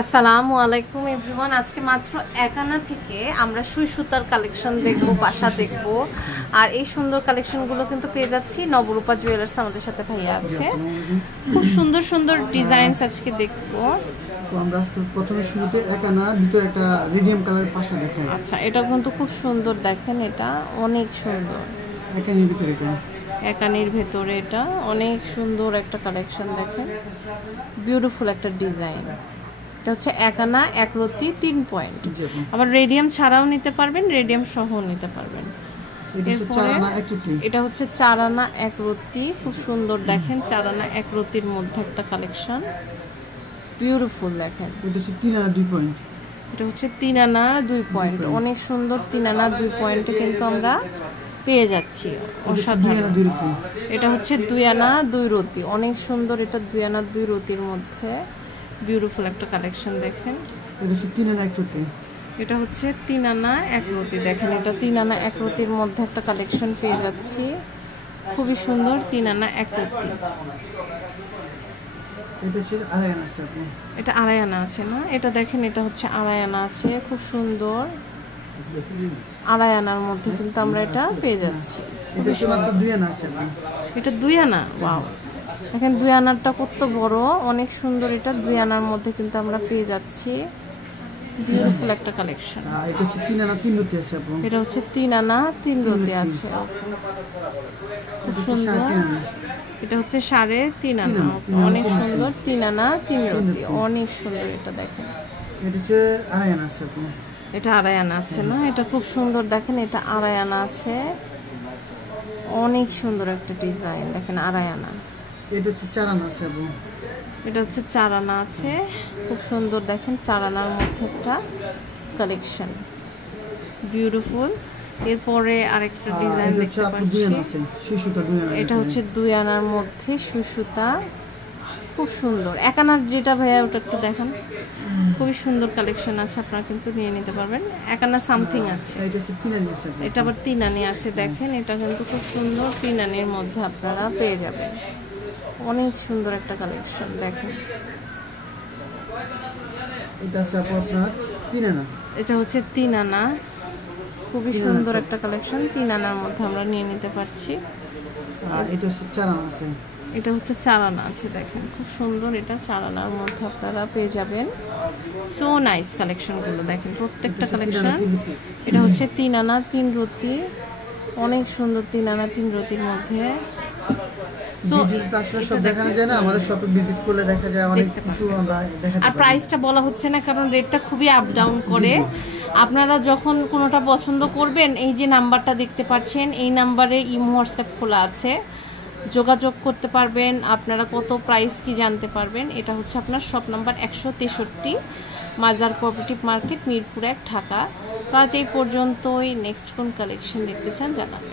আসসালামু আলাইকুম এভরিওয়ান। আজকে মাত্র একানা থেকে আমরা সুই সুতার কালেকশন দেখবো, বাসা দেখবো। আর এই সুন্দর কালেকশনগুলো কিন্তু পেয়ে যাচ্ছি নবরূপা জুয়েলার্স। আমাদের সাথে ভাইয়া আছে, খুব সুন্দর সুন্দর ডিজাইনস আজকে দেখবো। তো আমরা আজকে প্রথমে শুরুতে একানা, ভিতরে একটা রেডিয়াম কালার পাশা দেখাই। আচ্ছা, এটা কিন্তু খুব সুন্দর, দেখেন এটা অনেক সুন্দর। একানির ভিতরে এটা একানির ভেতরে এটা অনেক সুন্দর একটা কালেকশন, দেখেন বিউটিফুল একটা ডিজাইন। এটা হচ্ছে একানা, একরতি, 3 পয়েন্ট। আবার রেডিয়াম ছাড়াও নিতে পারবেন, রেডিয়াম সহ নিতে পারবেন। এটা হচ্ছে 4 আনা 1 রতি, খুব সুন্দর দেখেন। 4 আনা 1 রতির মধ্যে একটা কালেকশন, বিউটিফুল দেখেন। এটা হচ্ছে 3 আনা 2 পয়েন্ট। এটা হচ্ছে 3 আনা 2 পয়েন্ট, অনেক সুন্দর। 3 আনা 2 পয়েন্টে কিন্তু আমরা পেয়ে যাচ্ছি, অসাধারণ। এটা হচ্ছে 2 আনা 2 রতি, অনেক সুন্দর। এটা 2 আনা 2 রতির মধ্যে বিউটিফুল একটা কালেকশন, দেখেন। এটা হচ্ছে 3 আনা 1 রতি। এটা হচ্ছে 3 আনা 1 রতি, দেখেন। এটা 3 আনা 1 রতির মধ্যে একটা কালেকশন পেয়ে যাচ্ছি, খুবই সুন্দর। 3 আনা 1 রতি। এটা হচ্ছে আড়াই আনা আছে। এটা আড়াই আনা আছে না? এটা দেখেন, এটা হচ্ছে আড়াই আনা আছে, খুব সুন্দর। আড়াই আনার মধ্যে কিন্তু আমরা এটা পেয়ে যাচ্ছি। এটা মাত্র 2 আনা আছে। এটা 2 আনা, ওয়াও, দেখেন 2 আনারটা কত বড়, অনেক সুন্দর। এটা 2 আনার মধ্যে কিন্তু আমরা পেয়ে যাচ্ছি, বিউটিফুল একটা কালেকশন। এটা হচ্ছে 3 আনা 3 রতি আছে। এটা হচ্ছে 3 আনা 3 রতি আছে, খুব সুন্দর। এটা হচ্ছে 3.5 আনা, অনেক সুন্দর। 3 আনা 3 রতি, অনেক সুন্দর। এটা দেখেন, এটা হচ্ছে আড়াই আনা আছে। এটা আড়াই আনা আছে না? এটা খুব সুন্দর, দেখেন। এটা আড়াই আনা আছে, অনেক সুন্দর একটা ডিজাইন, দেখেন আড়াই আনা। এটা হচ্ছে 4 আনা আছে। এটা হচ্ছে 4 আনা আছে, খুব সুন্দর, দেখেন 4 আনার মধ্যে একটা কালেকশন, বিউটিফুল। এরপরে আরেকটা ডিজাইন দেখতে পাচ্ছি, এটা হচ্ছে 2 আনার মধ্যে সুই সুতা, খুব সুন্দর। 1 আনার যেটা ভাইয়া, ওটা একটু দেখান। খুবই সুন্দর কালেকশন আছে, আপনারা কিন্তু নিয়ে নিতে পারবেন। 1 আনা সামথিং আছে। এটা আবার 3 আনি আছে, দেখেন। এটা কিন্তু খুব সুন্দর, 3 আনির মধ্যে আপনারা পেয়ে যাবেন, অনেক সুন্দর একটা কালেকশন, দেখেন। এটা আছে আপনার 3 আনা। এটা হচ্ছে 3 আনা, খুবই সুন্দর একটা কালেকশন। 3 আনার মধ্যে আমরা নিয়ে নিতে পারছি। এটা হচ্ছে 4 আনা আছে। এটা হচ্ছে 4 আনা আছে, দেখেন খুব সুন্দর। এটা 4 আনার মধ্যে আপনারা পেয়ে যাবেন। সো নাইস কালেকশনগুলো, দেখেন প্রত্যেকটা কালেকশন। এটা হচ্ছে 3 আনা 3 রতি, অনেক সুন্দর। 3 আনা 3 রতির মধ্যে। আর প্রাইসটা বলা হচ্ছে না, কারণ রেটটা খুবই আপ ডাউন করে। আপনারা যখন কোনোটা পছন্দ করবেন, এই যে নাম্বারটা দেখতে পাচ্ছেন, এই নাম্বারে ইমো হোয়াটসঅ্যাপ খোলা আছে, যোগাযোগ করতে পারবেন। আপনারা কত প্রাইস কি জানতে পারবেন। এটা হচ্ছে আপনার শপ নাম্বার 163, মাজার কোঅপারেটিভ মার্কেট, মিরপুর 1, ঢাকা। তো আজ এই পর্যন্তই। নেক্সট কোন কালেকশন দেখতে চান জানাবেন।